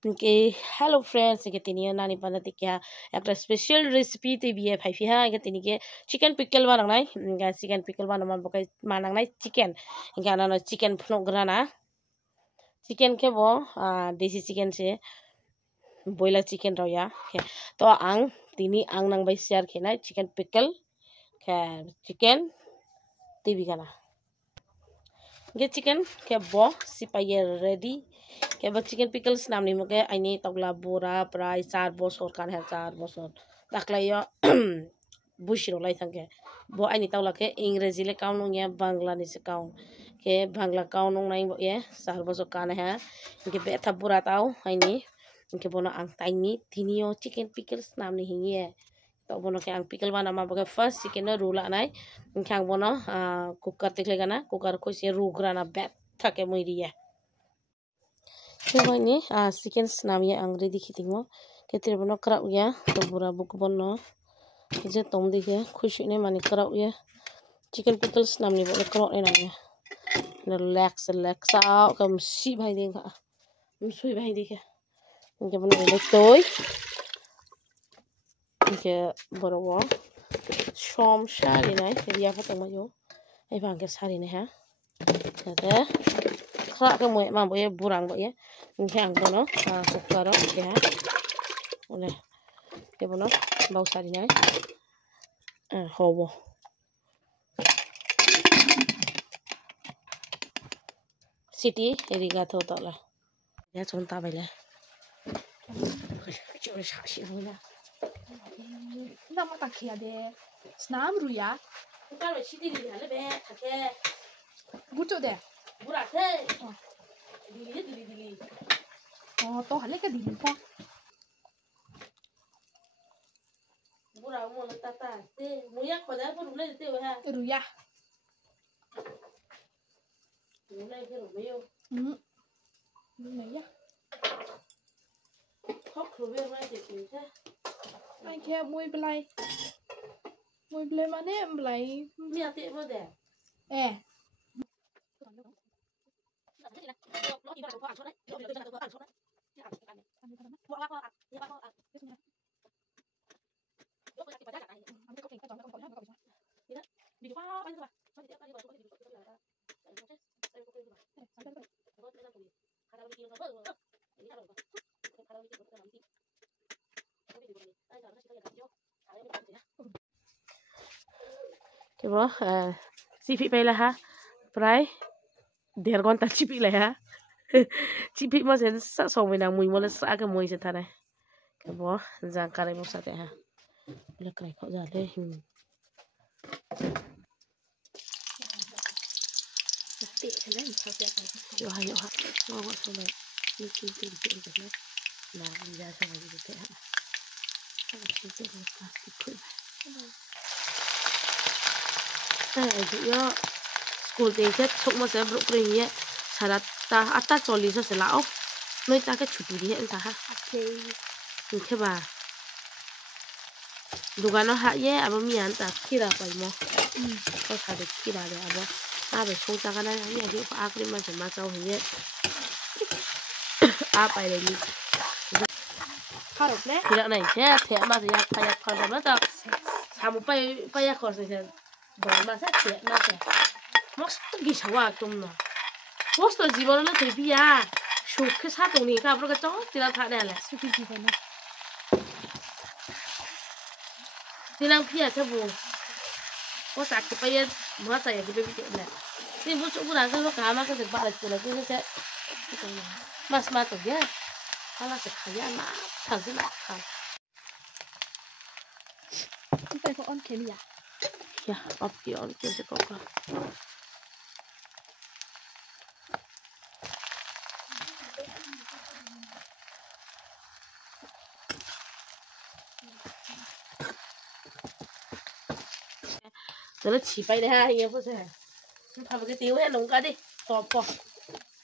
Okay, hello friends, ke tini nani pada tikya ekta special recipe te biye phaifi ha ke tini ke chicken pickle banang nai ga chicken pickle banang man bokai manang nai chicken ga na chicken phno grana chicken ke bo desi chicken se boiler chicken ro ya ke to ang tini ang nang bai share ke nai chicken pickle ke chicken tibi kana ge chicken ke bo sipaye ready ke ba chicken pickles namni mo ke aini tokla bora prai 4 bosor kan ha 4 bosor taklai yo bushiro lai thangke bo aini tokla ke इंग्रजी le kaun nong ya bangla ni se kaun ke bangla kaun nong nai bo ye 4 bosor kan ha ke be tha bora tau aini ke bono ang taini tinio chicken pickles namni hingi to bono ke ang pickle bana ma bo ke first chicken no rula nai khang bono cooker tekle gana cooker ko se rugra na bet thake muiriye ini chicken senam ya ang ready kitingmo ketir bono krau ya to bura buku bono je tom dike khushi ne mani krau ya chicken pickles senam ni bono krau ne namya na relax sao kam si bhai ding ha sui bhai dike ke bono le toy ke boro bo shom shari nai ya fa tong yo ai bang ke sari ne ha kata krak ke mo ma bo ye burang bo ye Yang bono kukaro ya udah ya bono bau sarinya hobo city erigato tola ya conta bela coba saksi bola nama tak kia de snam ruya kalau city di mana be take buto de burate dili oh to hale ka dili pa bura mo na tata te muya pada ko rule te ha ruya rule ke ruyo ya khóc rube ma ke pinta ai ke muy blai mane blai mi ate mo de Coba cipi pala ha prai 1.5 घंटा cipi lah ya cipi mas ya sa so mina mui mo la sa ka mui se thare coba jang kare mo sa te ha le krai ko ja le yo ha mo so le ni ki ti ti na ya sa ma ji te ha yo school te che thok mo se bro kre ye sarata ata 40 se lao noi ta ke chuti di en sa ha okay ke ba dugano ha ye abo mi an ta kira pai mo ko sa de kira de abo abe so ta kana ye di ko akri ma se ma sa ho ye a pai le ni Harap le kira nai che the ma se ya pha da ma ta sa mo pai ya ko se ba ma sa che ma se mos gi sa wa tum no mos to jibon na thei bia shu ke sa tong ni ka bro ka chong tira tha ne le suki jibon tilang pia ke bu ko sa ke pai ma sa ya ke be ke le ni bu chu bu na ke ka ma ke se ba la ke le ke se mas ma to ya hala se khaya ma tha se na kha tai ko on kemi ya op ki on ke se ko ka nó chỉ bay đây ha hiểu không thế thằng cái tiêu hết nóng cả đi to po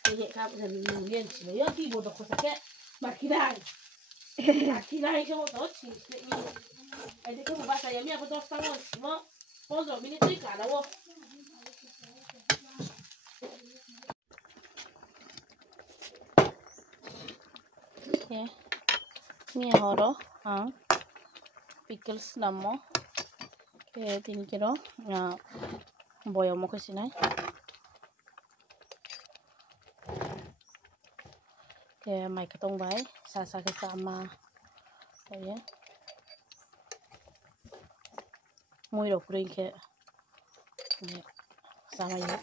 thì hiện tại bây giờ mình liền chỉ lấy đi bộ độc của cái mà khi này cho một số chỉ mình cái đấy không phải là mình phải sang rồi mà bao giờ mình đi cả đâu Ni horo pickles namo ke tin kiro boyom ko sinai ke mai katong bai sa ke sama ya muy ro kring ke sama ya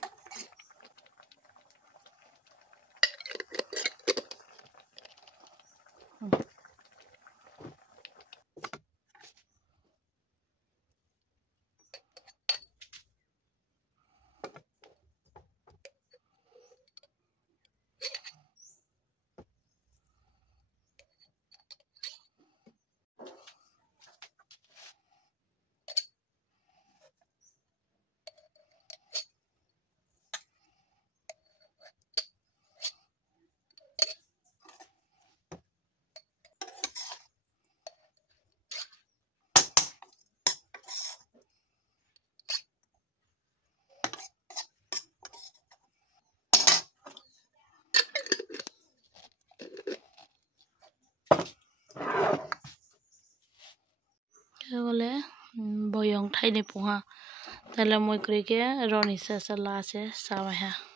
बोले बोयong Thai ने पुहा तले मोय करे के रोनी से सला से सामा है।